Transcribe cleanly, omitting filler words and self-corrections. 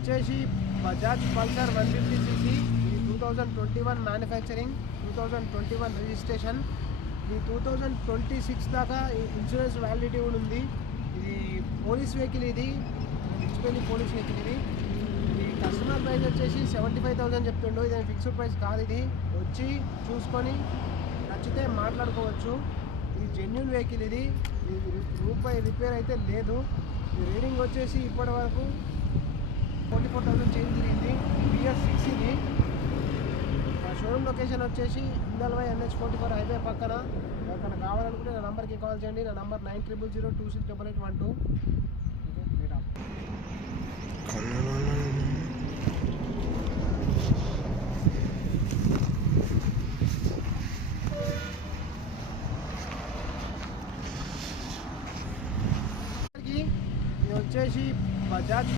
వచ్చేసి Bajaj Pulsar 150cc, ఇది 2021 manufacturing, 2021 registration, ఇది 2026 దాకా ఇన్సూరెన్స్ వ్యాలిడిటీ కూడా ఉంది. ఇది పోలీస్ వెహికల్, ఇది మిర్చిపల్లి పోలీస్ వెహికల్. ఇది కస్టమర్ ప్రైస్ వచ్చేసి 75,000 చెప్తుండు. ఇది ఫిక్స్డ్ ప్రైస్ కాదు, ఇది వచ్చి చూసుకొని నచ్చితే మాట్లాడుకోవచ్చు. ఇది జెన్యున్ వెహికల్, ఇది రూపాయి రిపేర్ అయితే లేదు. ఈ రీడింగ్ వచ్చేసి ఇప్పటి వరకు 44,000 చేంజ్ తిరిగింది. BS6 ఇది. మా షోరూమ్ లొకేషన్ వచ్చేసి ఇందల్వై NH44 హైవే పక్కన. ఎవరికైనా కావాలనుకుంటే నా నెంబర్కి కాల్ చేయండి. నా నెంబర్ 9000268812. ఇది వచ్చేసి బజాజ్